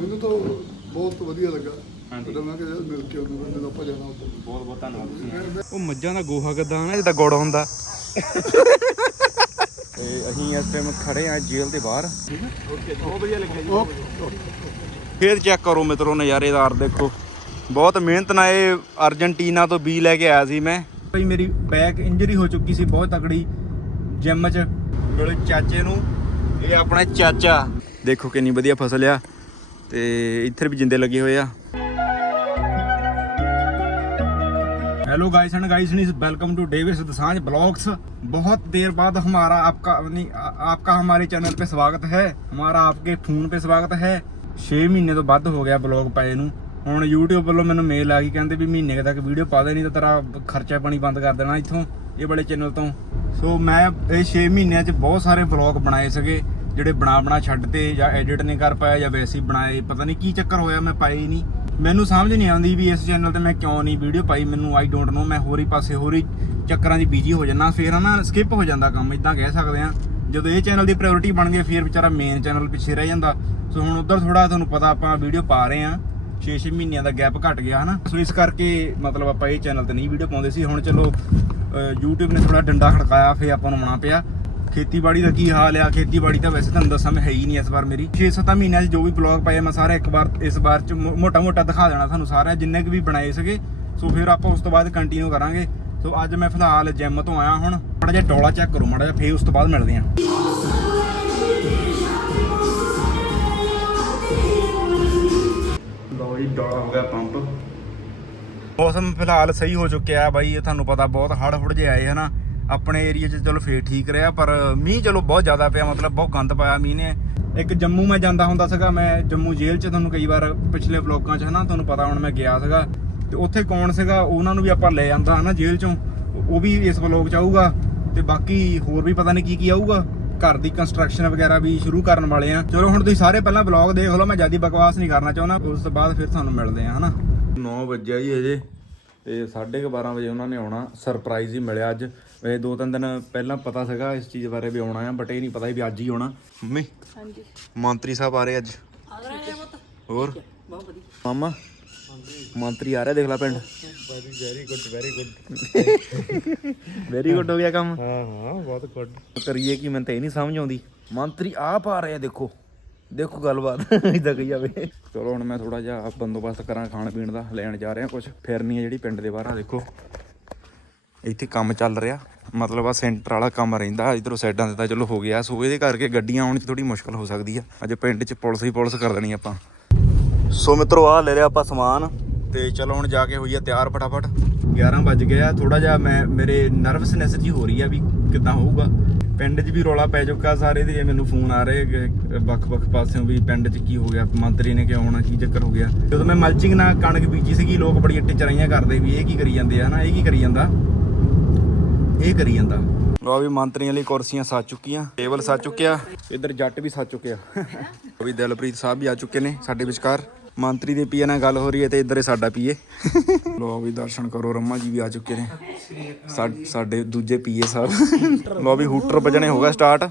ਮੈਨੂੰ ਤਾਂ ਬਹੁਤ ਵਧੀਆ ਲੱਗਾ। ਹਾਂਜੀ। ਮੈਂ ਕਿਹਾ ਯਾਰ ਮਿਲ ਕੇ ਬੰਦੇ ਦਾ ਆਪਾਂ ਜਾਣਾ ਉੱਧਰ ਬਹੁਤ ਬਹੁਤ ਧੰਨਵਾਦ ਤੁਸੀਂ। ਉਹ ਮੱਝਾਂ ਦਾ ਗੋਹਾ ਕਿਦਾਂ ਨਾ ਜਿੱਦਾਂ ਗੁੜ ਹੁੰਦਾ। ਤੇ ਅਸੀਂ ਇਸ ਟਾਈਮ ਖੜੇ ਆ ਜੇਲ੍ਹ ਦੇ ਬਾਹਰ। ਬਹੁਤ ਵਧੀਆ ਲੱਗਿਆ ਜੀ। ਫੇਰ ਚੈੱਕ ਕਰੋ ਮਿੱਤਰੋ ਨਜ਼ਾਰੇਦਾਰ ਦੇਖੋ। ਬਹੁਤ ਮਿਹਨਤ ਨਾਲ ਇਹ ਅਰਜنٹੀਨਾ ਤੋਂ ਬੀ ਲੈ ਕੇ ਆਇਆ ਸੀ ਮੈਂ। ਭਾਈ ਮੇਰੀ ਬੈਕ ਇੰਜਰੀ ਹੋ ਚੁੱਕੀ ਸੀ ਬਹੁਤ ਤਕੜੀ ਜਿਮ 'ਚ। ਮੇਰੇ ਚਾਚੇ ਨੂੰ ਇਹ ਆਪਣਾ ਚਾਚਾ। ਦੇਖੋ ਕਿੰਨੀ ਵਧੀਆ ਫਸਲ ਆ। ਤੇ ਇੱਥੇ ਵੀ ਜਿੰਦੇ ਲੱਗੇ ਹੋਏ ਆ hello guys and guys welcome to Davis Dosanjh blogs बहुत देर बाद हमारा आपका नहीं आ- आपका हमारे चैनल पे स्वागत है हमारा आपके ਫੋਨ पे स्वागत है 6 ਮਹੀਨੇ ਤੋਂ ਵੱਧ ਹੋ ਗਿਆ ਬਲੌਗ ਪਾਏ ਨੂੰ ਹੁਣ YouTube ਵੱਲੋਂ ਮੈਨੂੰ ਮੇਲ ਆ ਗਈ ਕਹਿੰਦੇ ਵੀ ਮਹੀਨੇ ਕੁ ਤੱਕ ਵੀਡੀਓ ਪਾ ਦੇ ਨਹੀਂ ਤਾਂ ਤੇਰਾ ਖਰਚਾ ਪਾਣੀ ਬੰਦ ਕਰ ਦੇਣਾ ਇੱਥੋਂ ਇਹ ਬੜੇ ਚੈਨਲ ਤੋਂ ਸੋ ਮੈਂ ਇਹ 6 ਮਹੀਨਿਆਂ 'ਚ ਬਹੁਤ ਸਾਰੇ ਬਲੌਗ ਬਣਾਏ ਸੀਗੇ ਜਿਹੜੇ ਬਣਾ ਬਣਾ ਛੱਡਤੇ ਜਾਂ ਐਡਿਟ ਨਹੀਂ ਕਰ ਪਾਇਆ ਜਾਂ ਵੈਸੇ ਹੀ ਬਣਾਏ, ਪਤਾ ਨਹੀਂ ਕੀ ਚੱਕਰ ਹੋਇਆ, ਮੈਂ ਪਾਏ ਨਹੀਂ। ਮੈਨੂੰ ਸਮਝ ਨਹੀਂ ਆਉਂਦੀ ਵੀ ਇਸ ਚੈਨਲ ਤੇ ਮੈਂ ਕਿਉਂ ਨਹੀਂ ਵੀਡੀਓ ਪਾਈ, ਮੈਨੂੰ ਆਈ ਡੋਂਟ ਨੋ ਮੈਂ ਹੋਰ ਹੀ ਪਾਸੇ ਹੋਰ ਹੀ ਚੱਕਰਾਂ 'ਚ ਬਿਜ਼ੀ ਹੋ ਜਾਂਦਾ, ਫਿਰ ਹਨਾ ਸਕਿਪ ਹੋ ਜਾਂਦਾ ਕੰਮ ਇਦਾਂ ਕਹਿ ਸਕਦੇ ਆ ਜਦੋਂ ਇਹ ਚੈਨਲ ਦੀ ਪ੍ਰਾਇੋਰਟੀ ਬਣ ਗਈ, ਫਿਰ ਵਿਚਾਰਾ ਮੇਨ ਚੈਨਲ ਪਿੱਛੇ ਰਹਿ ਜਾਂਦਾ। ਸੋ ਹੁਣ ਉਧਰ ਥੋੜਾ ਤੁਹਾਨੂੰ ਪਤਾ ਆਪਾਂ ਵੀਡੀਓ ਪਾ ਰਹੇ ਆ 6-6 ਮਹੀਨਿਆਂ ਦਾ ਗੈਪ ਘਟ ਗਿਆ, ਹਨਾ? ਸੋ ਇਸ ਕਰਕੇ ਮਤਲਬ ਆਪਾਂ ਇਹ ਚੈਨਲ ਤੇ ਨਹੀਂ ਵੀਡੀਓ ਪਾਉਂਦੇ ਸੀ। ਹੁਣ ਚਲੋ, ਅਹ, YouTube ਨੇ ਥੋੜਾ ਡੰਡਾ ਖੜਕਾਇਆ, ਫਿਰ ਆਪਾਂ ਨੂੰ ਆਉਣਾ ਪਿਆ। ਖੇਤੀਬਾੜੀ ਦਾ ਕੀ ਹਾਲ ਆ? ਖੇਤੀਬਾੜੀ ਤਾਂ ਵੈਸੇ ਤੁਹਾਨੂੰ ਦੱਸਾਂ ਮੈਂ ਹੈ ਹੀ ਨਹੀਂ ਇਸ ਵਾਰ ਮੇਰੀ। 6-7 ਮਹੀਨਿਆਂ 'ਚ ਜੋ ਵੀ ਬਲੌਗ ਪਾਏ ਮੈਂ ਸਾਰਾ ਇੱਕ ਵਾਰ ਇਸ ਵਾਰ 'ਚ ਮੋਟਾ-ਮੋਟਾ ਦਿਖਾ ਦੇਣਾ ਤੁਹਾਨੂੰ ਸਾਰਾ ਜਿੰਨੇ ਕੁ ਵੀ ਬਣਾਏ ਸੀਗੇ। ਸੋ ਫਿਰ ਆਪਾਂ ਉਸ ਤੋਂ ਬਾਅਦ ਕੰਟੀਨਿਊ ਕਰਾਂਗੇ। ਸੋ ਅੱਜ ਮੈਂ ਫਿਲਹਾਲ ਜਿਮ ਤੋਂ ਆਇਆ ਹੁਣ। ਮਾੜਾ ਜਿਹਾ ਡੋਲਾ ਚੈੱਕ ਕਰੋ ਮਾੜਾ ਜਿਹਾ ਫੇਰ ਉਸ ਤੋਂ ਬਾਅਦ ਮਿਲਦੇ ਆਂ ਲੋ ਜੀ ਡੋਲਾ ਹੋ ਗਿਆ ਪੰਪ ਮੌਸਮ ਫਿਲਹਾਲ ਸਹੀ ਹੋ ਚੁੱਕਿਆ ਹੈ ਬਾਈ ਇਹ ਤੁਹਾਨੂੰ ਪਤਾ ਬਹੁਤ ਹੜ੍ਹ ਹੁੜ ਜੇ ਆਏ ਹਨਾ। ਆਪਣੇ ਏਰੀਆ 'ਚ ਚਲੋ ਫੇਰ ਠੀਕ ਰਿਹਾ, ਪਰ ਮੀਂਹ ਚਲੋ ਬਹੁਤ ਜ਼ਿਆਦਾ ਪਿਆ, ਮਤਲਬ ਬਹੁਤ ਗੰਦ ਪਾਇਆ ਮੀਂਹ ਨੇ। ਇੱਕ ਜੰਮੂ ਮੈਂ ਜਾਂਦਾ ਹੁੰਦਾ ਸੀਗਾ, ਮੈਂ ਜੰਮੂ ਜੇਲ੍ਹ 'ਚ ਤੁਹਾਨੂੰ ਕਈ ਵਾਰ ਪਿਛਲੇ ਵਲੋਗਾਂ 'ਚ ਹਨਾ, ਤੁਹਾਨੂੰ ਪਤਾ ਹੁਣ ਮੈਂ ਗਿਆ ਸੀਗਾ। ਤੇ ਉੱਥੇ ਕੌਣ ਸੀਗਾ, ਉਹਨਾਂ ਨੂੰ ਵੀ ਆਪਾਂ ਲੈ ਜਾਂਦਾ ਹਨਾ ਜੇਲ੍ਹ 'ਚੋਂ। ਉਹ ਵੀ ਇਸ ਵਲੋਗ 'ਚ ਆਊਗਾ, ਤੇ ਬਾਕੀ ਹੋਰ ਵੀ ਪਤਾ ਨਹੀਂ ਕੀ ਕੀ ਆਊਗਾ। ਘਰ ਦੀ ਕੰਸਟਰਕਸ਼ਨ ਵਗੈਰਾ ਵੀ ਸ਼ੁਰੂ ਕਰਨ ਵਾਲੇ ਆ। ਚਲੋ ਹੁਣ ਤੁਸੀਂ ਸਾਰੇ ਪਹਿਲਾਂ ਵਲੌਗ ਦੇਖ ਲਓ, ਮੈਂ ਜ਼ਿਆਦਾ ਬਕਵਾਸ ਨਹੀਂ ਕਰਨਾ ਚਾਹੁੰਦਾ। ਉਸ ਤੋਂ ਬਾਅਦ ਫਿਰ ਤੁਹਾਨੂੰ ਮਿਲਦੇ ਆ, ਹਨਾ। 9 ਵਜੇ ਹੀ ਹਜੇ, ਤੇ 12:30 ਵਜੇ ਉਹਨਾਂ ਨੇ ਆਉਣਾ। ਸਰਪ੍ਰਾਈਜ਼ ਹੀ ਮਿਲਿਆ ਅੱਜ। ਵੇ ਦੋ ਤਿੰਨ ਦਿਨ ਪਹਿਲਾਂ ਪਤਾ ਸੀਗਾ ਇਸ ਚੀਜ਼ ਬਾਰੇ ਵੀ ਆਉਣਾ ਆ ਬਟ ਇਹ ਨਹੀਂ ਪਤਾ ਸੀ ਵੀ ਅੱਜ ਹੀ ਆਉਣਾ। ਮੰਮੀ ਹਾਂਜੀ। ਮੰਤਰੀ ਸਾਹਿਬ ਆ ਰਹੇ ਅੱਜ। ਆ ਰਹੇ ਪੁੱਤ। ਹੋਰ? ਬਹੁਤ ਵਧੀਆ। ਮਾਮਾ ਮੰਤਰੀ ਆ ਰਿਹਾ ਦੇਖ ਲੈ ਪਿੰਡ। Very good very good very good ਹੋ ਗਿਆ ਕੰਮ। ਹਾਂ ਹਾਂ ਬਹੁਤ ਗੁੱਡ ਕਰੀਏ ਕੀ ਮੈਨੂੰ ਤਾਂ ਇਹ ਨਹੀਂ ਸਮਝ ਆਉਂਦੀ। ਮੰਤਰੀ ਆਪ ਆ ਰਹੇ ਆ ਦੇਖੋ। ਦੇਖੋ ਗੱਲਬਾਤ ਇਦਾਂ ਕਹੀ ਜਾਵੇ। ਚਲੋ ਹੁਣ ਮੈਂ ਥੋੜਾ ਜਿਹਾ ਬੰਦੋਬਸਤ ਕਰਾਂ ਖਾਣ ਪੀਣ ਦਾ ਲੈਣ ਜਾ ਰਿਹਾ ਕੁਝ ਫਿਰਨੀ ਆ ਜਿਹੜੀ ਪਿੰਡ ਦੇ ਬਾਹਰ ਆ ਦੇਖੋ। ਇੱਥੇ ਕੰਮ ਚੱਲ ਰਿਹਾ। ਮਤਲਬ ਆ ਸੈਂਟਰ ਵਾਲਾ ਕੰਮ ਰਹਿੰਦਾ ਇਧਰੋਂ ਸਾਈਡਾਂ ਤੇ ਤਾਂ ਚਲੋ ਹੋ ਗਿਆ। ਸੋ ਇਹਦੇ ਕਰਕੇ ਗੱਡੀਆਂ ਆਉਣ 'ਚ ਥੋੜੀ ਮੁਸ਼ਕਲ ਹੋ ਸਕਦੀ ਆ। ਅਜੇ ਪਿੰਡ 'ਚ ਪੁਲਿਸ ਹੀ ਪੁਲਿਸ ਕਰ ਦੇਣੀ ਆਪਾਂ। ਸੋ ਮਿੱਤਰੋ ਆ ਲੈ ਰਿਹਾ ਆਪਾਂ ਸਮਾਨ। ਤੇ ਚਲੋ ਹੁਣ ਜਾ ਕੇ ਹੋਈਏ ਤਿਆਰ ਫਟਾਫਟ। 11 ਵੱਜ ਗਿਆ ਥੋੜਾ ਜਿਹਾ ਮੈਂ ਮੇਰੇ ਨਰਵਸਨੈਸ ਜੀ ਹੋ ਰਹੀ ਆ ਵੀ ਕਿੱਦਾਂ ਹੋਊਗਾ। ਪਿੰਡ 'ਚ ਵੀ ਰੋਲਾ ਪੈ ਚੁੱਕਾ ਸਾਰੇ ਦੇ। ਮੈਨੂੰ ਫੋਨ ਆ ਰਹੇ ਵੱਖ-ਵੱਖ ਪਾਸਿਓਂ ਵੀ ਪਿੰਡ 'ਚ ਕੀ ਹੋ ਗਿਆ ਮੰਤਰੀ ਨੇ ਕਿਉਂ ਆਉਣਾ ਕੀ ਚੱਕਰ ਹੋ ਗਿਆ। ਜਦੋਂ ਮੈਂ ਮਲਚਿੰਗ ਨਾਲ ਕਣਕ ਬੀਜੀ ਸੀਗੀ ਲੋਕ ਬੜੀ ਅੱਟੇ ਚਰਾਈਆਂ ਕਰਦੇ ਵੀ ਇਹ ਕੀ ਕਰੀ ਜਾਂਦੇ ਆ ਹਨਾ? ਇਹ ਕੀ ਕਰੀ ਜਾਂਦਾ? ਇਹ ਕਰੀ ਜਾਂਦਾ। ਲੋ ਵੀ ਮੰਤਰੀਆਂ ਲਈ ਕੁਰਸੀਆਂ ਸੱਜ ਚੁੱਕੀਆਂ, ਟੇਬਲ ਸੱਜ ਚੁੱਕਿਆ, ਇੱਧਰ ਜੱਟ ਵੀ ਸੱਜ ਚੁੱਕਿਆ। ਉਹ ਵੀ ਦਿਲਪ੍ਰੀਤ ਸਾਹਿਬ ਵੀ ਆ ਚੁੱਕੇ ਨੇ ਸਾਡੇ ਵਿਚਕਾਰ। ਮੰਤਰੀ ਦੇ ਪੀਏ ਨਾਲ ਗੱਲ ਹੋ ਰਹੀ ਹੈ ਤੇ ਇੱਧਰ ਸਾਡਾ ਪੀਏ। ਲੋ ਵੀ ਦਰਸ਼ਨ ਕਰੋ ਰੰਮਾ ਜੀ ਵੀ ਆ ਚੁੱਕੇ ਨੇ। ਸਾ- ਸਾਡੇ ਦੂਜੇ ਪੀਏ ਸਾਹਿਬ। ਲੋ ਵੀ ਹੂਟਰ ਵੱਜਣੇ ਹੋ ਗਿਆ ਸਟਾਰਟ।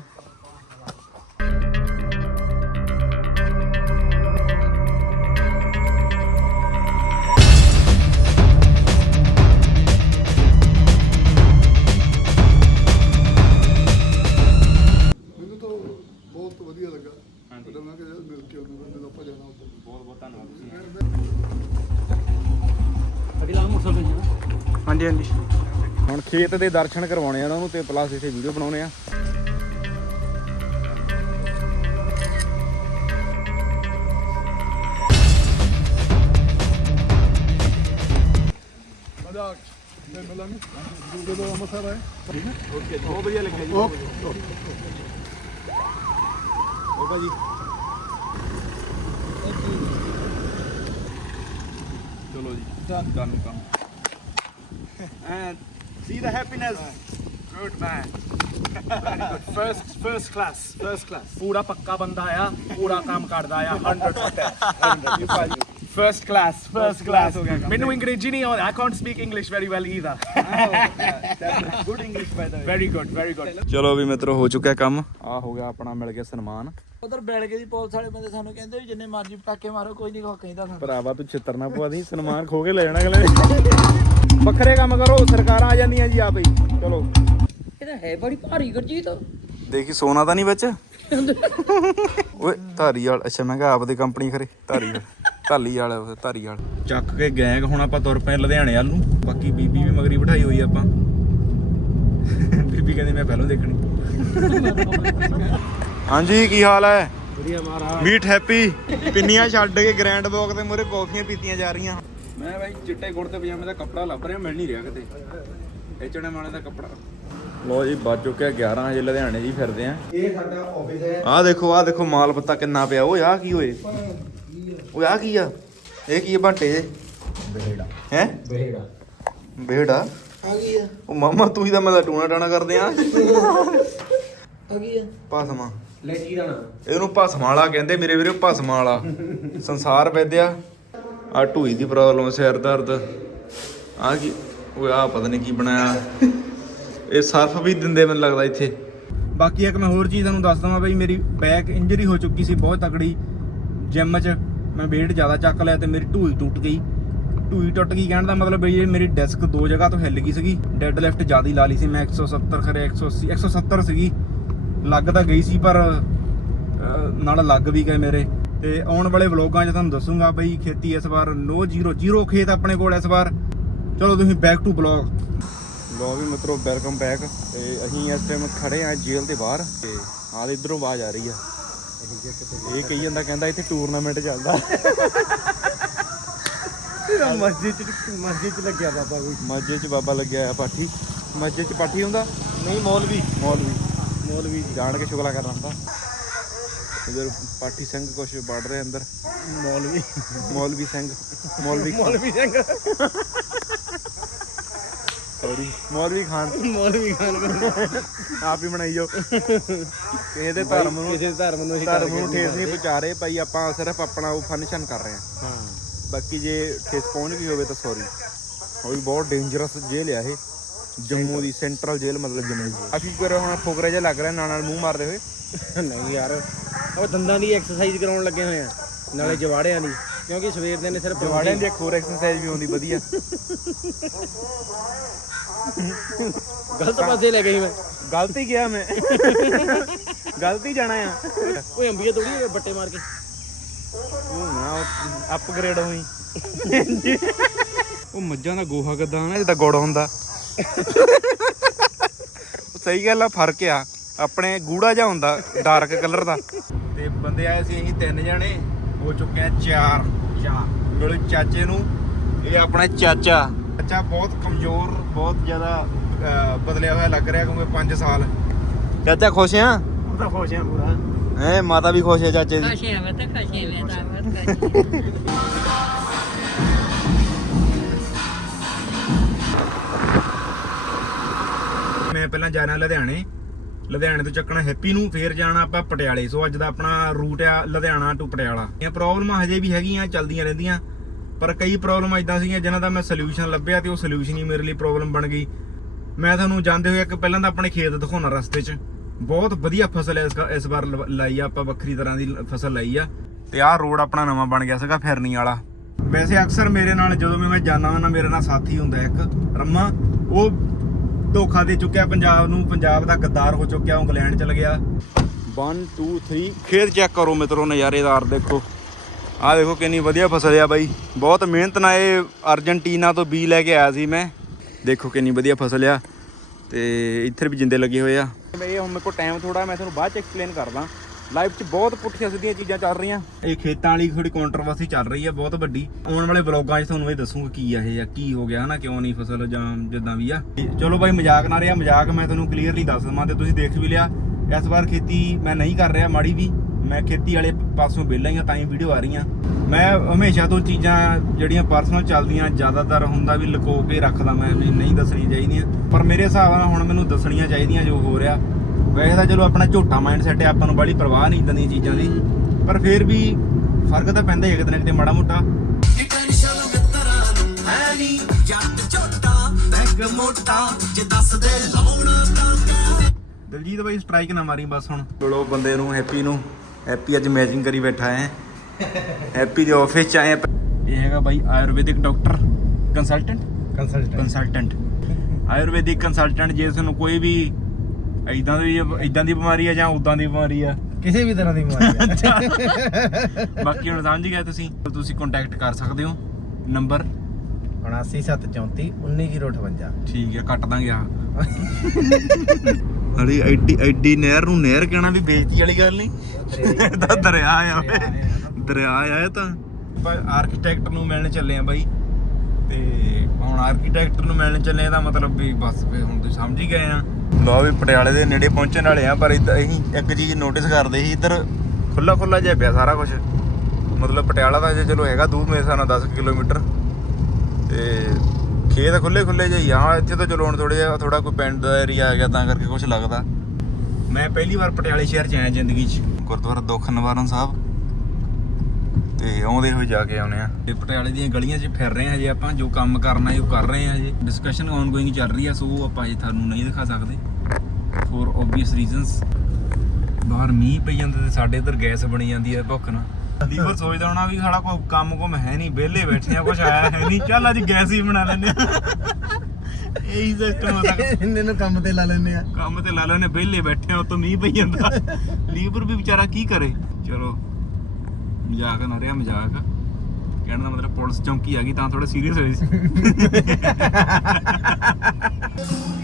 ਹਾਂਜੀ ਹਾਂਜੀ ਹੁਣ ਖੇਤ ਦੇ ਦਰਸ਼ਨ ਕਰਵਾਉਣੇ ਆ ਉਹਨਾਂ ਨੂੰ ਤੇ ਪਲੱਸ ਇੱਥੇ ਵੀਡੀਓ ਬਣਾਉਣੇ ਆ। ਮਜ਼ਾਕ ਮੈਂ ਮਿਲਾਂਗੇ ਦੂਜੇ ਦੋ ਅੰਮ੍ਰਿਤਸਰ ਆਏ ਓਕੇ ਬਹੁਤ ਵਧੀਆ ਲੱਗਿਆ ਜੀ ਓਕੇ ਓ ਭਾਜੀ ਚਲੋ ਜੀ ਡਨ ਕੰਮ। And see the happiness good man first first class first class ਪੂਰਾ ਪੱਕਾ ਬੰਦਾ ਆ ਪੂਰਾ ਕੰਮ ਕਰਦਾ ਆ 100% First class, first class. ਮੈਨੂੰ ਅੰਗਰੇਜ਼ੀ ਨਹੀਂ ਆਉਂਦਾ I can't speak English very well either. Good English ਬਾਈ ਦਾ Very good, very good. ਚਲੋ ਵੀ ਮਿੱਤਰੋ ਹੋ ਚੁੱਕਿਆ ਕੰਮ। ਆ ਹੋ ਗਿਆ ਆਪਣਾ ਮਿਲ ਗਿਆ ਸਨਮਾਨ। ਉਧਰ ਬੈਲਗੇ ਦੀ ਪੁਲਿਸ ਵਾਲੇ ਬੰਦੇ ਸਾਨੂੰ ਕਹਿੰਦੇ ਵੀ ਜਿੰਨੇ ਮਰਜ਼ੀ ਪਟਾਕੇ ਮਾਰੋ ਕੋਈ ਨਹੀਂ ਕਹਿੰਦਾ ਸਾਨੂੰ। ਭਰਾਵਾ ਤੂੰ ਛਿੱਤਰ ਨਾ ਪਵਾ ਦੀ ਸਨਮਾਨ ਖੋ ਕੇ ਲੈ ਜਾਣਾ ਅਗਲੇ ਨੇ। ਵੱਖਰੇ ਕੰਮ ਕਰੋ ਸਰਕਾਰਾਂ ਆ ਜਾਂਦੀਆਂ ਜੀ ਆਪੇ ਹੀ। ਚਲੋ। ਇਹ ਤਾਂ ਹੈ ਬੜੀ ਭਾਰੀ ਗੁਰਜੀਤ ਦੇਖੀ ਸੋਨਾ ਤਾਂ ਨਹੀਂ ਵਿੱਚ? ਓਏ ਧਾਰੀ ਵਾਲ। ਅੱਛਾ ਮੈਂ ਕਿਹਾ ਆਪਦੀ ਕੰਪਨੀ ਖਰੇ ਧਾਰੀ ਵਾਲ। ਧਾਲੀ ਵਾਲ ਧਾਰੀ ਵਾਲ। ਚੱਕ ਕੇ ਗੈਂਗ ਹੁਣ ਆਪਾਂ ਤੁਰ ਪਏ ਲੁਧਿਆਣੇ ਵੱਲ ਨੂੰ। ਬਾਕੀ ਬੀਬੀ ਵੀ ਮਗਰੀ ਬਿਠਾਈ ਹੋਈ ਆ ਆਪਾਂ। ਬੀਬੀ ਕਹਿੰਦੀ ਮੈਂ ਪਹਿਲਾਂ ਦੇਖਣੀ। ਹਾਂਜੀ ਕੀ ਹਾਲ ਹੈ? ਵਧੀਆ ਮਾਰਾ ਮੀਟ ਹੈਪੀ ਪਿੰਨੀਆਂ ਛੱਡ ਕੇ ਗ੍ਰੈਂਡ ਬੌਕ ਤੇ ਮੂਰੇ ਕੌਫੀਆਂ ਪੀਤੀਆਂ ਜਾ ਰਹੀਆਂ। ਮੈਂ ਬਾਈ ਚਿੱਟੇ ਕੁੜਤੇ ਪਜਾਮੇ ਦਾ ਕੱਪੜਾ ਲੱਭ ਰਿਹਾ ਮਿਲ ਨਹੀਂ ਰਿਹਾ ਕਿਤੇ। ਇਹ ਚਣੇ ਮਾਣੇ ਦਾ ਕੱਪੜਾ। ਲੋ ਜੀ ਵੱਜ ਚੁੱਕਿਆ 11 ਵਜੇ ਲੁਧਿਆਣੇ ਜੀ ਫਿਰਦੇ ਆ। ਇਹ ਸਾਡਾ ਆਫਿਸ ਹੈ। ਆਹ ਦੇਖੋ ਆਹ ਦੇਖੋ ਮਾਲ ਪੱਤਾ ਕਿੰਨਾ ਪਿਆ। ਓਏ ਆਹ ਕੀ ਹੋਏ ਓਏ ਆਹ ਕੀ ਆ? ਇਹ ਕੀ ਆ ਭਾਂਟੇ ਜੇ? ਬੇੜਾ ਹੈ? ਬੇੜਾ ਬੇੜਾ ਆ ਗਈ ਆ? ਉਹ ਮਾਮਾ ਤੂੰ ਹੀ ਤਾਂ ਮੈਂ ਤਾਂ ਟੂਣਾ ਟਾਣਾ ਕਰਦੇ ਆ। ਆ ਗਈ ਆ? ਭਸਮਾ। ਲੈਟੀ ਦਾ ਨਾਮ। ਇਹਨੂੰ ਭਸਮ ਵਾਲਾ ਕਹਿੰਦੇ ਮੇਰੇ ਵੀਰੇ ਭਸਮ ਵਾਲਾ। ਸੰਸਾਰ ਵੈਦਿਆ। ਆ ਢੂਈ ਦੀ ਪ੍ਰੋਬਲਮ ਸਿਰ ਦਰਦ। ਆ ਕੀ? ਓਏ ਆ ਪਤਾ ਨਹੀਂ ਕੀ ਬਣਾਇਆ। ਇਹ ਸਰਫ ਵੀ ਦਿੰਦੇ ਮੈਨੂੰ ਲੱਗਦਾ ਇੱਥੇ। ਬਾਕੀ ਇੱਕ ਮੈਂ ਹੋਰ ਚੀਜ਼ ਤੁਹਾਨੂੰ ਦੱਸ ਦਵਾਂ ਬਈ, ਮੇਰੀ ਬੈਕ ਇੰਜਰੀ ਹੋ ਚੁੱਕੀ ਸੀ, ਬਹੁਤ ਤਕੜੀ। ਜਿਮ 'ਚ ਮੈਂ weight ਜ਼ਿਆਦਾ ਚੱਕ ਲਿਆ ਤੇ ਮੇਰੀ ਢੂਈ ਟੁੱਟ ਗਈ। ਢੂਈ ਟੁੱਟ ਗਈ ਕਹਿਣ ਦਾ ਮਤਲਬ ਬਈ, ਇਹ ਮੇਰੀ ਡਿਸਕ ਦੋ ਜਗ੍ਹਾ ਤੋਂ ਹਿੱਲ ਗਈ ਸੀਗੀ। ਡੈੱਡ ਲਿਫਟ ਜ਼ਿਆਦਾ ਲਾ ਲਈ ਸੀ ਮੈਂ 170 ਖਰੇ 180 170 ਸੀਗੀ। ਲੱਗ ਤਾਂ ਗਈ ਸੀ, ਪਰ ਨਾਲ ਲੱਗ ਵੀ ਗਏ ਮੇਰੇ। ਤੇ ਆਉਣ ਵਾਲੇ ਵਲੋਗਾਂ 'ਚ ਤੁਹਾਨੂੰ ਦੱਸੂਗਾ ਬਈ ਖੇਤੀ ਇਸ ਵਾਰ ਨੋ ਜ਼ੀਰੋ ਜ਼ੀਰੋ ਖੇਤ ਆਪਣੇ ਕੋਲ ਇਸ ਵਾਰ। ਚਲੋ ਤੁਸੀਂ ਬੈਕ ਟੂ ਬਲੌਗ ਲੋ ਵੀ ਮਿੱਤਰੋ ਵੈਲਕਮ ਬੈਕ ਤੇ ਅਸੀਂ ਇਸ ਟਾਈਮ ਖੜੇ ਆ ਜੇਲ੍ਹ ਦੇ ਬਾਹਰ। ਤੇ ਦੇ ਇਧਰੋਂ ਆਵਾਜ਼ ਆ ਰਹੀ ਆ। ਇਹ ਕਹੀ ਜਾਂਦਾ ਕਹਿੰਦਾ ਇੱਥੇ ਟੂਰਨਾਮੈਂਟ ਚੱਲਦਾ। ਮਸਜਿਦ 'ਚ ਮਸਜਿਦ 'ਚ ਲੱਗਿਆ ਬਾਬਾ ਕੋਈ। ਮਸਜਿਦ 'ਚ ਬਾਬਾ ਲੱਗਿਆ ਆ ਪਾਠੀ। ਮਸਜਿਦ 'ਚ ਪਾਠੀ ਹੁੰਦਾ? ਨਹੀਂ ਮੌਲਵੀ। ਮੌਲਵੀ। ਮੌਲਵੀ। ਜਾਣ ਕੇ ਸ਼ੁਗਲਾ ਕਰਨਾ ਹੁੰਦਾ। ਇਧਰ ਪਾਠੀ ਸਿੰਘ ਕੁਛ ਪੜ ਰਹੇ ਅੰਦਰ। ਮੌਲਵੀ। ਮੌਲਵੀ ਸਿੰਘ। ਮੌਲਵੀ ਮੌਲਵੀ ਸਿੰਘ। ਸੌਰੀ ਮੌਲਵੀ ਖਾਨ। ਮੌਲਵੀ ਖਾਨ ਆਪ ਹੀ ਬਣਾਈ ਜਾਓ। ਕਿਸੇ ਦੇ ਧਰਮ ਨੂੰ ਕਿਸੇ ਧਰਮ ਨੂੰ ਅਸੀਂ ਧਰਮ ਨੂੰ ਠੇਸ ਨਹੀਂ ਪਹੁੰਚਾ ਰਹੇ ਭਾਈ ਆਪਾਂ ਸਿਰਫ ਆਪਣਾ ਉਹ ਫੰਕਸ਼ਨ ਕਰ ਰਹੇ ਹਾਂ। ਹਾਂ। ਬਾਕੀ ਜੇ ਠੇਸ ਪਹੁੰਚ ਗਈ ਹੋਵੇ ਤਾਂ ਸੌਰੀ ਉਹ ਵੀ ਬਹੁਤ ਡੇਂਜਰਸ ਜੇਲ੍ਹ ਆ ਇਹ। ਜੰਮੂ ਦੀ ਸੈਂਟਰਲ ਜੇਲ੍ਹ ਮਤਲਬ ਜੰਮੂ ਦੀ। ਅਫੀ ਕਰ ਹੁਣ ਫੋਕਰਾ ਜਿਹਾ ਲੱਗ ਰਿਹਾ ਨਾਲ ਨਾਲ ਮੂੰਹ ਮਾਰਦੇ ਹੋਏ। ਨਹੀਂ ਯਾਰ ਉਹ ਦੰਦਾਂ ਦੀ ਐਕਸਰਸਾਈਜ਼ ਕਰਾਉਣ ਲੱਗੇ ਹੋਏ ਆ ਨਾਲੇ ਜਵਾੜਿਆਂ ਦੀ ਕਿਉਂਕਿ ਸਵੇਰ ਦੇ ਨੇ ਸਿਰਫ ਜਵਾੜਿਆਂ ਦੀ ਹੋਰ ਐਕਸਰਸਾਈਜ਼ ਵੀ ਹੁੰਦੀ ਵਧੀਆ। ਗਲਤ ਪਾਸੇ ਲੈ ਗਈ ਮੈਂ। ਗਲਤੀ ਗਿਆ ਮੈਂ। ਗਲਤੀ ਜਾਣਾ ਆ। ਓਏ ਅੰਬੀਏ ਤੋੜੀ ਬੱਟੇ ਮਾਰ ਕੇ। ਉਹ ਨਾ ਅਪਗ੍ਰੇਡ ਹੋਈ। ਉਹ ਮੱਝਾਂ ਦਾ ਗੋਹਾ ਕਿੱਦਾਂ ਨਾ ਜਿੱਦਾਂ ਗੁੜ ਹੁੰਦਾ। ਸਹੀ ਗੱਲ ਆ ਫ਼ਰਕ ਆ। ਆਪਣੇ ਗੂੜਾ ਜਿਹਾ ਹੁੰਦਾ ਡਾਰਕ ਕਲਰ ਦਾ। ਬੰਦੇ ਆਏ ਸੀ ਅਸੀਂ ਤਿੰਨ ਜਣੇ ਹੋ ਚੁੱਕੇ ਆ ਚਾਰ। ਚਾਰ। ਮਿਲੋ ਚਾਚੇ ਨੂੰ ਇਹ ਆਪਣਾ ਚਾਚਾ। ਚਾਚਾ ਬਹੁਤ ਕਮਜ਼ੋਰ ਬਹੁਤ ਜ਼ਿਆਦਾ ਬਦਲਿਆ ਹੋਇਆ ਲੱਗ ਰਿਹਾ ਕਿਉਂਕਿ 5 ਸਾਲ। ਚਾਚਾ ਖੁਸ਼ ਆ? ਉਹਦਾ ਖੁਸ਼ ਆ ਪੂਰਾ। ਐ ਮਾਤਾ ਵੀ ਖੁਸ਼ ਹੈ ਚਾਚੇ ਦੀ? ਖਸ਼ੇ ਮੈਂ ਤਾਂ ਖਸ਼ੇ ਮੈਂ ਤਾਂ ਮਤ ਮੈਂ ਪਹਿਲਾਂ ਜਾਣਾ ਲੁਧਿਆਣੇ। ਲੁਧਿਆਣੇ ਤੋਂ ਚੱਕਣਾ ਹੈਪੀ ਨੂੰ, ਫੇਰ ਜਾਣਾ ਆਪਾਂ ਪਟਿਆਲੇ। ਸੋ ਅੱਜ ਦਾ ਆਪਣਾ ਰੂਟ ਆ ਲੁਧਿਆਣਾ ਟੂ ਪਟਿਆਲਾ। ਇਹ ਪ੍ਰੋਬਲਮਾਂ ਹਜੇ ਵੀ ਹੈਗੀਆਂ, ਚੱਲਦੀਆਂ ਰਹਿੰਦੀਆਂ। ਪਰ ਕਈ ਪ੍ਰੋਬਲਮ ਇਦਾਂ ਸੀਗੀਆਂ, ਜਿਨ੍ਹਾਂ ਦਾ ਮੈਂ ਸੋਲੂਸ਼ਨ ਲੱਭਿਆ ਤੇ ਉਹ ਸੋਲੂਸ਼ਨ ਹੀ ਮੇਰੇ ਲਈ ਪ੍ਰੋਬਲਮ ਬਣ ਗਈ। ਮੈਂ ਤੁਹਾਨੂੰ ਜਾਂਦੇ ਹੋਏ ਇੱਕ ਪਹਿਲਾਂ ਤਾਂ ਆਪਣੇ ਖੇਤ ਦਿਖਾਉਣਾ ਰਸਤੇ 'ਚ। ਬਹੁਤ ਵਧੀਆ ਫਸਲ ਇਸ ਇਸ ਵਾਰ ਲਾਈ ਆ, ਆਪਾਂ ਵੱਖਰੀ ਤਰ੍ਹਾਂ ਦੀ ਫਸਲ ਲਾਈ ਆ। ਤੇ ਆਹ ਰੋਡ ਆਪਣਾ ਨਵਾਂ ਬਣ ਗਿਆ ਸੀਗਾ, ਫਿਰਨੀ ਵਾਲਾ। ਵੈਸੇ ਅਕਸਰ ਮੇਰੇ ਨਾਲ ਜਦੋਂ ਵੀ ਮੈਂ ਜਾਣਾ ਹੁੰਦਾ, ਮੇਰੇ ਨਾਲ ਸਾਥੀ ਹੁੰਦਾ ਇੱਕ, ਰੰਮਾ, ਉਹ ਧੋਖਾ ਦੇ ਚੁੱਕਿਆ ਪੰਜਾਬ ਨੂੰ, ਪੰਜਾਬ ਦਾ ਗੱਦਾਰ ਹੋ ਚੁੱਕਿਆ ਉਹ ਇੰਗਲੈਂਡ ਚਲ ਗਿਆ। 1 2 3 ਖੇਤ ਚੈੱਕ ਕਰੋ ਮਿੱਤਰੋ ਨਜ਼ਾਰੇਦਾਰ ਦੇਖੋ। ਆਹ ਦੇਖੋ ਕਿੰਨੀ ਵਧੀਆ ਫਸਲ ਆ ਬਾਈ। ਬਹੁਤ ਮਿਹਨਤ ਨਾਲ ਇਹ ਅਰਜਨਟੀਨਾ ਤੋਂ ਬੀ ਲੈ ਕੇ ਆਇਆ ਸੀ ਮੈਂ। ਦੇਖੋ ਕਿੰਨੀ ਵਧੀਆ ਫਸਲ ਆ। ਤੇ ਇੱਥੇ ਵੀ ਜਿੰਦੇ ਲੱਗੇ ਹੋਏ ਆ। ਇਹ ਹੁਣ ਮੇਰੇ ਕੋਲ ਟਾਈਮ ਥੋੜਾ ਮੈਂ ਤੁਹਾਨੂੰ ਬਾਅਦ ਚ ਐਕਸਪਲੇਨ ਕਰਦਾ। ਲਾਈਫ 'ਚ ਬਹੁਤ ਪੁੱਠੀਆਂ ਸਿੱਧੀਆਂ ਚੀਜ਼ਾਂ ਚੱਲ ਰਹੀਆਂ। ਇਹ ਖੇਤਾਂ ਵਾਲੀ ਥੋੜੀ ਕੰਟਰੋਵਰਸੀ ਚੱਲ ਰਹੀ ਹੈ ਬਹੁਤ ਵੱਡੀ। ਆਉਣ ਵਾਲੇ ਵਲੋਗਾਂ 'ਚ ਤੁਹਾਨੂੰ ਇਹ ਦੱਸੂਗਾ ਕੀ ਆ ਇਹ ਆ, ਕੀ ਹੋ ਗਿਆ ਹਨਾ, ਕਿਉਂ ਨਹੀਂ ਫਸਲ ਜਾਂ ਜਿੱਦਾਂ ਵੀ ਆ। ਚਲੋ ਬਾਈ, ਮਜ਼ਾਕ ਨਾ ਰਿਹਾ, ਮਜ਼ਾਕ ਮੈਂ ਤੁਹਾਨੂੰ ਕਲੀਅਰਲੀ ਦੱਸ ਦਵਾਂ ਤੇ ਤੁਸੀਂ ਦੇਖ ਵੀ ਲਿਆ। ਇਸ ਵਾਰ ਖੇਤੀ ਮੈਂ ਨਹੀਂ ਕਰ ਰਿਹਾ ਮਾੜੀ ਵੀ, ਮੈਂ ਖੇਤੀ ਵਾਲੇ ਪਾਸੋਂ ਵਿਹਲਾ ਹੀ ਆ, ਤਾਂ ਹੀ ਵੀਡੀਓ ਆ ਰਹੀਆਂ। ਮੈਂ ਹਮੇਸ਼ਾ ਤੋਂ ਚੀਜ਼ਾਂ ਜਿਹੜੀਆਂ ਪਰਸਨਲ ਚੱਲਦੀਆਂ, ਜ਼ਿਆਦਾਤਰ ਹੁੰਦਾ ਵੀ ਲੁਕੋ ਕੇ ਰੱਖਦਾ ਮੈਂ, ਵੀ ਨਹੀਂ ਦੱਸਣੀਆਂ ਚਾਹੀਦੀਆਂ। ਪਰ ਮੇਰੇ ਹਿਸਾਬ ਨਾਲ ਹੁਣ ਮੈਨੂੰ ਦੱਸਣੀਆਂ ਚਾਹੀਦੀਆਂ ਜੋ ਹੋ ਰਿਹਾ। ਵੈਸੇ ਤਾਂ ਚਲੋ ਆਪਣਾ ਝੋਟਾ ਮਾਈਂਡ ਸੈਟ ਹੈ ਆਪਾਂ ਨੂੰ ਬੜੀ ਪਰਵਾਹ ਨਹੀਂ ਇਦਾਂ ਦੀਆਂ ਚੀਜ਼ਾਂ ਦੀ। ਪਰ ਫਿਰ ਵੀ ਫ਼ਰਕ ਤਾਂ ਪੈਂਦਾ ਹੀ ਹੈ ਕਿਤੇ ਨਾ ਕਿਤੇ ਮਾੜਾ ਮੋਟਾ। ਦਲਜੀਤ ਬਾਈ ਸਟ੍ਰਾਈਕ ਨਾ ਮਾਰੀ ਬਸ ਹੁਣ। ਚਲੋ ਬੰਦੇ ਨੂੰ ਹੈਪੀ ਨੂੰ। ਹੈਪੀ ਅੱਜ ਮੈਚਿੰਗ ਕਰੀ ਬੈਠਾ ਹੈ। ਹੈਪੀ ਦੇ ਆਫਿਸ ਚ ਆਏ। ਇਹ ਹੈਗਾ ਬਾਈ Ayurvedic doctor consultant consultant consultant Ayurvedic consultant ਜੇ ਤੁਹਾਨੂੰ ਕੋਈ ਵੀ ਇਦਾਂ ਦੀ ਇਦਾਂ ਦੀ ਬਿਮਾਰੀ ਆ ਜਾਂ ਉਦਾਂ ਦੀ ਬਿਮਾਰੀ ਆ? ਕਿਸੇ ਵੀ ਤਰ੍ਹਾਂ ਦੀ ਬਿਮਾਰੀ ਹੈ ਬਾਕੀ ਹੁਣ ਸਮਝ ਗਏ ਤੁਸੀਂ ਤੁਸੀਂ ਕੰਟੈਕਟ ਕਰ ਸਕਦੇ ਹੋ। ਨੰਬਰ? 79734 19058 ਠੀਕ ਹੈ ਕੱਟ ਦਾਂਗੇ ਆ। ਅਰੇ ਐਡੀ ਐਡੀ ਨਹਿਰ ਨੂੰ ਨਹਿਰ ਕਹਿਣਾ ਵੀ ਬੇਇੱਜ਼ਤੀ ਵਾਲੀ ਗੱਲ ਨਹੀਂ। ਤਾਂ ਦਰਿਆ ਆ ਦਰਿਆ ਆ ਇਹ ਤਾਂ। ਆਰਕੀਟੈਕਟ ਨੂੰ ਮਿਲਣ ਚੱਲੇ ਆ ਬਾਈ। ਤੇ ਹੁਣ ਆਰਕੀਟੈਕਟ ਨੂੰ ਮਿਲਣ ਚੱਲੇ ਆ ਦਾ ਮਤਲਬ ਵੀ ਬਸ ਹੁਣ ਤੁਸੀਂ ਸਮਝ ਹੀ ਗਏ ਆ। ਲੋ ਵੀ ਪਟਿਆਲੇ ਦੇ ਨੇੜੇ ਪਹੁੰਚਣ ਵਾਲੇ ਆ, ਪਰ ਇੱਦਾਂ ਅਸੀਂ ਇੱਕ ਚੀਜ਼ ਨੋਟਿਸ ਕਰਦੇ ਸੀ, ਇੱਧਰ ਖੁੱਲਾ ਖੁੱਲਾ ਜਿਹਾ ਪਿਆ ਸਾਰਾ ਕੁਝ ਮਤਲਬ ਪਟਿਆਲਾ ਦਾ ਜੇ ਚਲੋ ਹੈਗਾ ਦੂਰ, ਮੇਰੇ ਹਿਸਾਬ ਨਾਲ 10 ਕਿਲੋਮੀਟਰ। ਤੇ ਖੇਤ ਖੁੱਲੇ ਖੁੱਲੇ ਜਿਹੇ ਆ। ਇੱਥੇ ਤਾਂ ਚਲੋ ਹੁਣ ਥੋੜਾ ਜਿਹਾ ਥੋੜਾ ਕੋਈ ਪਿੰਡ ਦਾ ਏਰੀਆ ਆ ਗਿਆ, ਤਾਂ ਕਰਕੇ ਕੁਝ ਲੱਗਦਾ। ਮੈਂ ਪਹਿਲੀ ਵਾਰ ਪਟਿਆਲੇ ਸ਼ਹਿਰ ਚ ਆਇਆ ਜ਼ਿੰਦਗੀ 'ਚ। ਗੁਰਦੁਆਰਾ ਦੁੱਖ ਨਿਵਾਰਨ ਸਾਹਿਬ। ਤੇ ਆਉਂਦੇ ਹੋਏ ਜਾ ਕੇ ਆਉਨੇ ਆ ਤੇ ਪਟਿਆਲੇ ਦੀਆਂ ਗਲੀਆਂ 'ਚ ਫਿਰ ਰਹੇ ਆ ਹਜੇ ਆਪਾਂ ਜੋ ਕੰਮ ਕਰਨਾ ਹੈ ਉਹ ਕਰ ਰਹੇ ਆ ਹਜੇ ਡਿਸਕਸ਼ਨ ਆਨਗੋਇੰਗ ਚੱਲ ਰਹੀ ਆ ਸੋ ਉਹ ਆਪਾਂ ਹਜੇ ਤੁਹਾਨੂੰ ਨਹੀਂ ਦਿਖਾ ਸਕਦੇ। ਫੋਰ ਆਬਵੀਅਸ ਰੀਜ਼ਨਸ ਬਾਹਰ ਮੀਂਹ ਪਈ ਜਾਂਦਾ ਤੇ ਸਾਡੇ ਇੱਧਰ ਗੈਸ ਬਣੀ ਜਾਂਦੀ ਹੈ ਭੁੱਖ ਨਾਲ। ਲੀਵਰ ਸੋਚਦਾ ਹੋਣਾ ਵੀ ਸਾਡਾ ਕੋਈ ਕੰਮ ਕੁਮ ਹੈ ਨਹੀਂ ਵਿਹਲੇ ਬੈਠੇ ਆ ਕੁਝ ਆਇਆ ਹੈ ਨਹੀਂ। ਚੱਲ ਅੱਜ ਗੈਸ ਹੀ ਬਣਾ ਲੈਂਦੇ ਆ ਇਹੀ ਸਿਸਟਮ ਹੋ ਸਕਦਾ ਇਹਨਾਂ ਨੂੰ ਕੰਮ ਤੇ ਲਾ ਲੈਨੇ ਆ ਕੰਮ ਤੇ ਲਾ ਲੈਣੇ ਵਿਹਲੇ ਬੈਠੇ ਆ ਉਤੋਂ ਮੀਂਹ ਪਈ ਜਾਂਦਾ। ਲੀਵਰ ਵੀ ਵਿਚਾਰਾ ਕੀ ਕਰੇ? ਚਲੋ। ਮਜ਼ਾਕ ਨਾ ਰਿਹਾ, ਮਜ਼ਾਕ। ਆ ਕਹਿਣ ਦਾ ਮਤਲਬ ਪੁਲਿਸ ਚੌਂਕੀ ਆ ਗਈ, ਤਾਂ ਥੋੜਾ ਸੀਰੀਅਸ ਹੋਏ ਸੀ।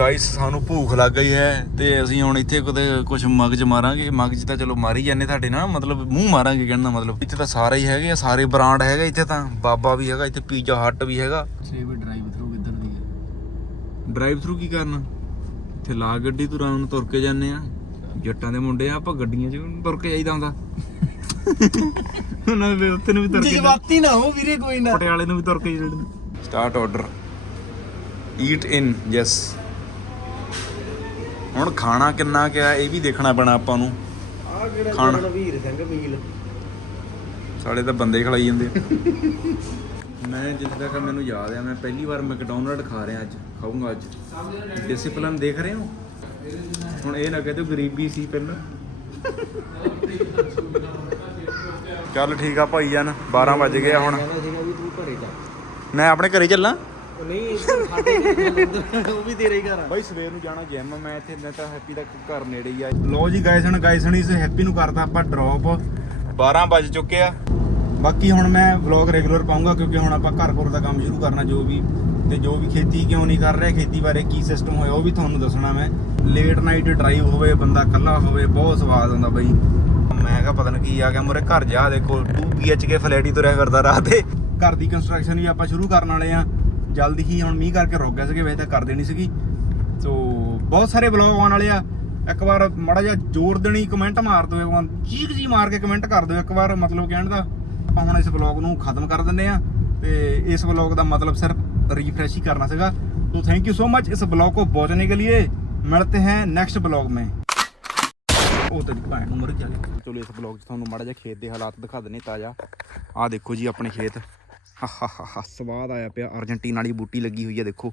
ਗਾਇਸ ਸਾਨੂੰ ਭੂਖ ਲੱਗ ਗਈ ਹੈ ਤੇ ਅਸੀਂ ਹੁਣ ਇੱਥੇ ਕਿਤੇ ਕੁਝ ਮਗਜ ਮਾਰਾਂਗੇ। ਮਗਜ ਤਾਂ ਚਲੋ ਮਾਰੀ ਜਾਂਦੇ ਤੁਹਾਡੇ ਨਾਲ ਮਤਲਬ ਮੂੰਹ ਮਾਰਾਂਗੇ ਕਹਿਣ ਦਾ ਮਤਲਬ। ਇੱਥੇ ਤਾਂ ਸਾਰੇ ਹੀ ਹੈਗੇ ਆ ਸਾਰੇ ਬ੍ਰਾਂਡ ਹੈਗੇ ਇੱਥੇ ਤਾਂ। ਬਾਬਾ ਵੀ ਹੈਗਾ ਇੱਥੇ ਪੀਜ਼ਾ ਹੱਟ ਵੀ ਹੈਗਾ। ਸੇ ਵੀ ਡਰਾਈਵ ਥਰੂ ਕਿੱਧਰ ਦੀ ਹੈ? ਡਰਾਈਵ ਥਰੂ ਕੀ ਕਰਨਾ? ਇੱਥੇ ਲਾ ਗੱਡੀ ਤੂੰ ਆਰਾਮ ਨਾਲ ਤੁਰ ਕੇ ਜਾਂਦੇ ਆ। ਜੱਟਾਂ ਦੇ ਮੁੰਡੇ ਆ ਆਪਾਂ ਗੱਡੀਆਂ 'ਚ ਤੁਰ ਕੇ ਜਾਈਦਾ ਹੁੰਦਾ। ਉਹਨਾਂ ਦੇ ਉੱਥੇ ਨੂੰ ਵੀ ਤੁਰ ਕੇ ਜਜ਼ਬਾਤੀ ਨਾ ਹੋ ਵੀਰੇ ਕੋਈ ਨਾ। ਪਟਿਆਲੇ ਨੂੰ ਵੀ ਤੁਰ ਕੇ start order eat in yes ਹੁਣ ਖਾਣਾ ਕਿੰਨਾ ਕਿਆ ਇਹ ਵੀ ਦੇਖਣਾ ਪੈਣਾ ਆਪਾਂ ਨੂੰ। ਆ ਖਾਣ। ਵੀਰ ਸਿੰਘ ਮੀਲ ਸਾਲੇ ਤਾਂ ਬੰਦੇ ਖਲਾਈ ਜਾਂਦੇ ਮੈਂ ਜਿੱਥੇ ਤੱਕ ਮੈਨੂੰ ਯਾਦ ਆ ਮੈਂ ਪਹਿਲੀ ਵਾਰ ਮੈਕਡੋਨਲਡ ਖਾ ਰਿਹਾ ਅੱਜ ਖਾਊਂਗਾ ਅੱਜ। ਡਿਸਪਲਿਨ ਦੇਖ ਰਹੇ ਹੋ? ਹੁਣ ਇਹ ਨਾ ਕਹਦੇ ਗਰੀਬੀ ਸੀ ਪਹਿਲਾਂ। ਚੱਲ ਠੀਕ ਆ ਭਾਈ ਜਾਨ 12 ਵਜ ਗਏ ਆ ਹੁਣ। ਕਹਿੰਦਾ ਸੀਗਾ ਵੀ ਤੂੰ ਘਰੇ ਜਾ। ਮੈਂ ਆਪਣੇ ਘਰੇ ਚੱਲਾਂ? ਨਹੀਂ ਸਾਡੇ ਉਹ ਵੀ ਤੇਰੇ ਹੀ ਘਰ ਆ। ਬਾਈ ਸਵੇਰ ਨੂੰ ਜਾਣਾ ਜਿਮ ਮੈਂ ਇੱਥੇ ਮੈਂ ਤਾਂ ਹੈਪੀ ਦਾ ਘਰ ਨੇੜੇ ਹੀ ਆ। ਲੋ ਜੀ ਗਾਇਸ ਹਣ ਗਾਇਸ ਹਣੀ ਇਸ ਹੈਪੀ ਨੂੰ ਕਰਦਾ ਆਪਾਂ ਡ੍ਰੌਪ 12 ਵੱਜ ਚੁੱਕੇ ਆ। ਬਾਕੀ ਹੁਣ ਮੈਂ ਵਲੌਗ ਰੈਗੂਲਰ ਪਾਉਂਗਾ ਕਿਉਂਕਿ ਹੁਣ ਆਪਾਂ ਘਰ ਘਰ ਦਾ ਕੰਮ ਸ਼ੁਰੂ ਕਰਨਾ ਜੋ ਵੀ ਤੇ ਜੋ ਵੀ ਖੇਤੀ ਕਿਉਂ ਨਹੀਂ ਕਰ ਰਿਹਾ ਖੇਤੀ ਬਾਰੇ ਕੀ ਸਿਸਟਮ ਹੋਇਆ ਉਹ ਵੀ ਤੁਹਾਨੂੰ ਦੱਸਣਾ ਮੈਂ। ਲੇਟ ਨਾਈਟ ਡਰਾਈਵ ਹੋਵੇ ਬੰਦਾ ਇਕੱਲਾ ਹੋਵੇ ਬਹੁਤ ਸਵਾਦ ਆਉਂਦਾ ਬਾਈ। ਮੈਂ ਕਿਹਾ ਪਤਾ ਨਹੀਂ ਕੀ ਆ ਗਿਆ ਮੁਰੇ ਘਰ ਜਾ ਦੇਖੋ 2 BHK ਫਲੈਟ ਹੀ ਤੁਰਿਆ ਫਿਰਦਾ ਰਾਤ ਤੇ ਘਰ ਦੀ ਕੰਸਟਰਕਸ਼ਨ ਵੀ ਆਪਾਂ ਸ਼ੁਰੂ ਕਰਨ ਵਾਲੇ ਆ। ਜਲਦੀ ਹੀ ਹੁਣ ਮੀਂਹ ਕਰਕੇ ਰੁਕ ਗਿਆ ਸੀਗੇ ਵੈਸੇ ਤਾਂ ਕਰ ਦੇਣੀ ਸੀਗੀ ਸੋ ਬਹੁਤ ਸਾਰੇ ਵਲੌਗ ਆਉਣ ਵਾਲੇ ਆ ਇੱਕ ਵਾਰ ਮਾੜਾ ਜਿਹਾ ਜ਼ੋਰ ਦੇਣੀ ਕਮੈਂਟ ਮਾਰ ਦਿਓ ਇੱਕ ਵਾਰ ਚੀਕ ਜੀ ਮਾਰ ਕੇ ਕਮੈਂਟ ਕਰ ਦਿਓ ਇੱਕ ਵਾਰ ਮਤਲਬ ਕਹਿਣ ਦਾ ਆਪਾਂ ਹੁਣ ਇਸ ਵਲੌਗ ਨੂੰ ਖਤਮ ਕਰ ਦਿੰਦੇ ਆ ਤੇ ਇਸ ਵਲੌਗ ਦਾ ਮਤਲਬ ਸਿਰਫ रिफ्रेश ही करना सीगा तो थैंक यू सो मच इस ब्लॉग को पहुंचने के लिए मिलते हैं नेक्स्ट ब्लॉग में ਉਹ ਤੇਰੀ ਭੈਣ ਨੂੰ ਮਰ ਗਿਆ ਚਲੋ ਇਸ ਬਲੌਗ 'ਚ ਤੁਹਾਨੂੰ ਮਾੜਾ ਜਿਹਾ ਖੇਤ ਦੇ ਹਾਲਾਤ ਦਿਖਾ ਦਿੰਨੇ ਤਾਜ਼ਾ ਆਹ ਦੇਖੋ ਜੀ ਆਪਣੇ ਖੇਤ ਹਾ ਹਾ ਹਾ ਹਾ ਸਵਾਦ ਆਇਆ ਪਿਆ। ਅਰਜਨਟੀਨਾ ਵਾਲੀ ਬੂਟੀ ਲੱਗੀ ਹੋਈ ਹੈ ਦੇਖੋ।